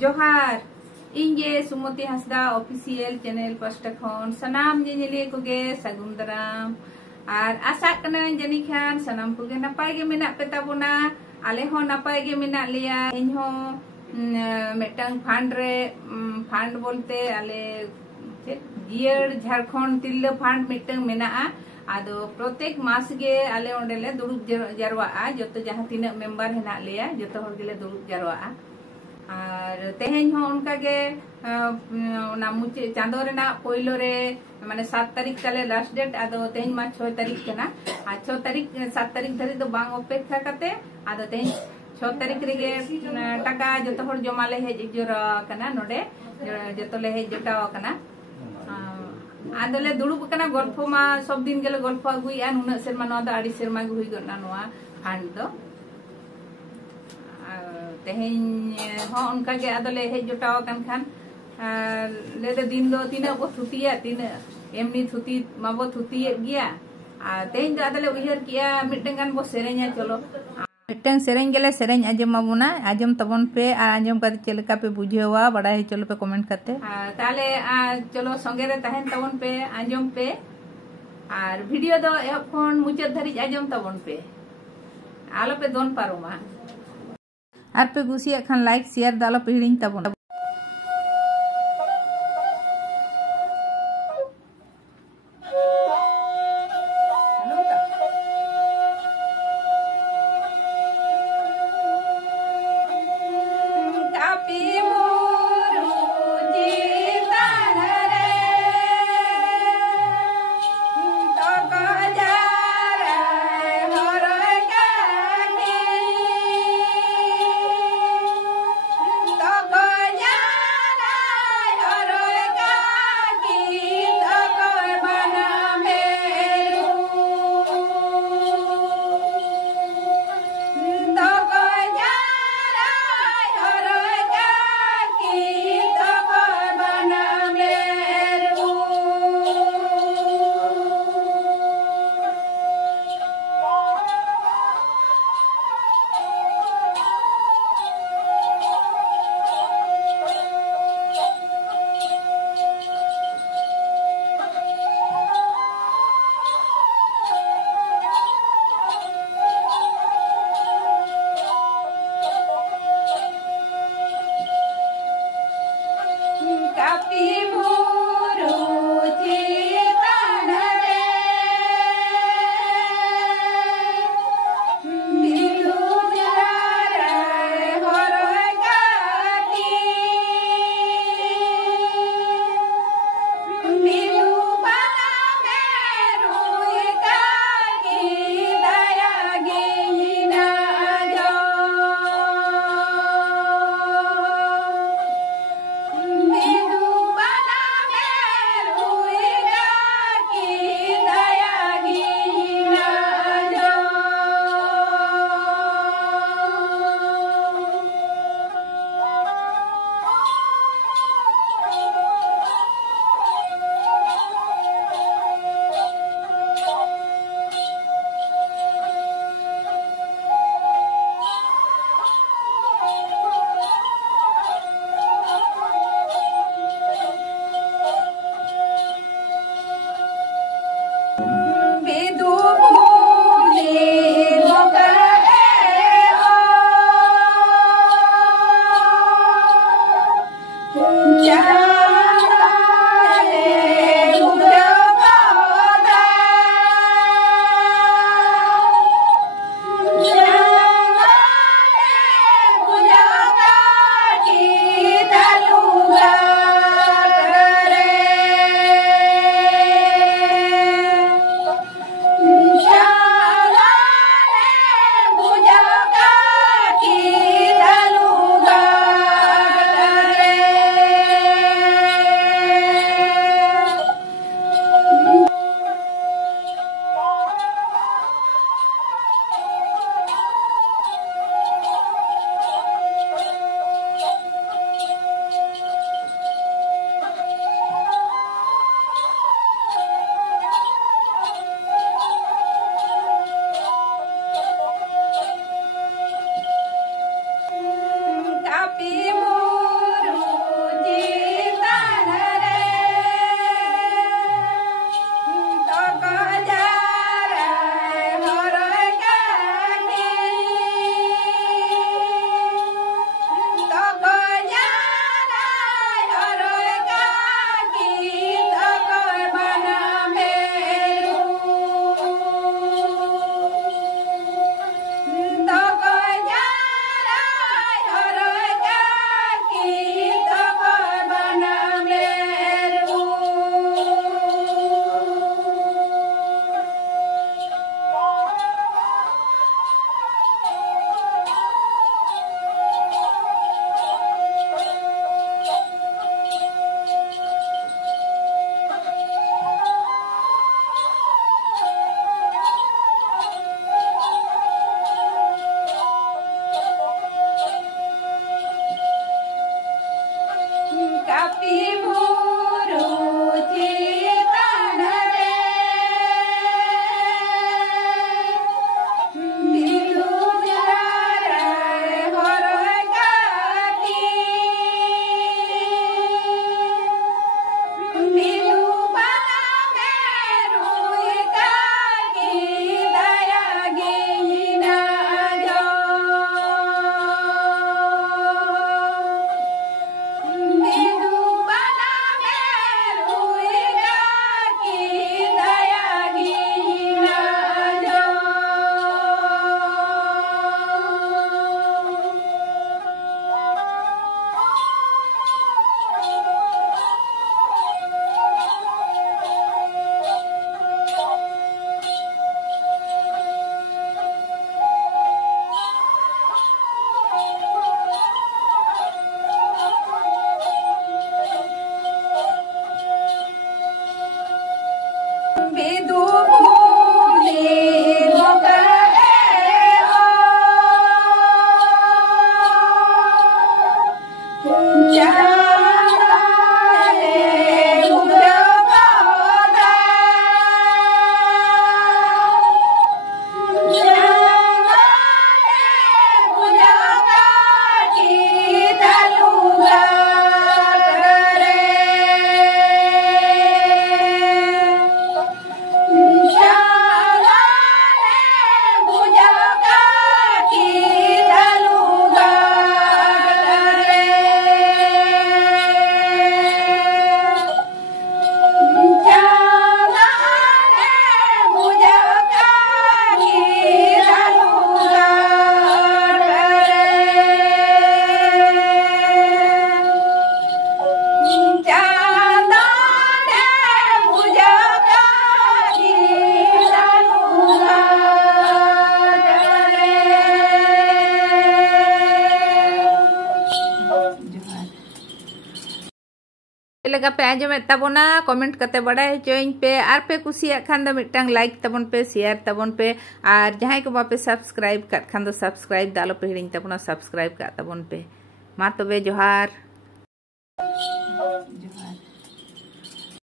जोहार इंगे सुमति Hansda official channel pasta खन सनाम जेनेलिए कोगे सागुन दाराम और आशा कना जानी खान सनाम कोगे नपाय गे मेना पे ताबोना आले हो नपाय गे मेना लिया इन हो मेटंग फंड बोलते आले जियर झारखंड तिल्ला फंड मेटंग मेना आदो प्रत्येक मास गे आले ओंडेले दुड़ुब जारवा जतो जहां तीना मेंबर हेना लिया जतो हर गेले दुड़ुब जारवा और तेहेन हो उनका गे ना मुचे चांदो रेना पोइलो रे माने 7 तारीख ताले लास्ट डेट आदो तेहेन मा 6 तारीख केना आ 6 तारीख 7 तारीख धरी दो बांग अपेक्षा करते आदो तेहेन 6 तारीख रे टाका जतो हर जमा ले हेज जोरा कना नोडे जतो ले हेज जोटाव कना आदले दुड़ुब कना गल्प मा सब दिन गेले गल्प अगुई आ नुना सेरमा नो दा आडी सेरमा गे हुई गना नोआ फंड दो तेहेन हो उनका गे आदले हेज जोटाव कन खान ले दे दिन दो तीना बो थुतिया तीना एमनी थुति माबो थुतिये गिया आ तेहेन दो आदले उयहर किया मिटंगान बो सेरेnya चलो मिटंग सेरेñ गेले सेरेñ आजम माबुना आजम तबन पे आजम का चलका पे बुझेवा बड़ा ही चलो पे कमेंट करते ताले चलो संगे रे तहन तबन पे आजम पे और वीडियो दो एहब खन मुचाद धरिज आजम तबन पे आलो पे दोन पारोमा आर पे गुसिया खान लाइक शेयर दालो पे हिड़िंग तबन लगा पे आंजमें तबोना कमेंट करते बड़ाई हचोइन पे आर पे कुसिया खान दो मिटांग लाइक तबन पे शेयर तबन पे और जहां को बापे सब्सक्राइब कर खान दो सब्सक्राइब दालो पे हिड़िंग तबना सब्सक्राइब का तबन पे मा तबे जोहार।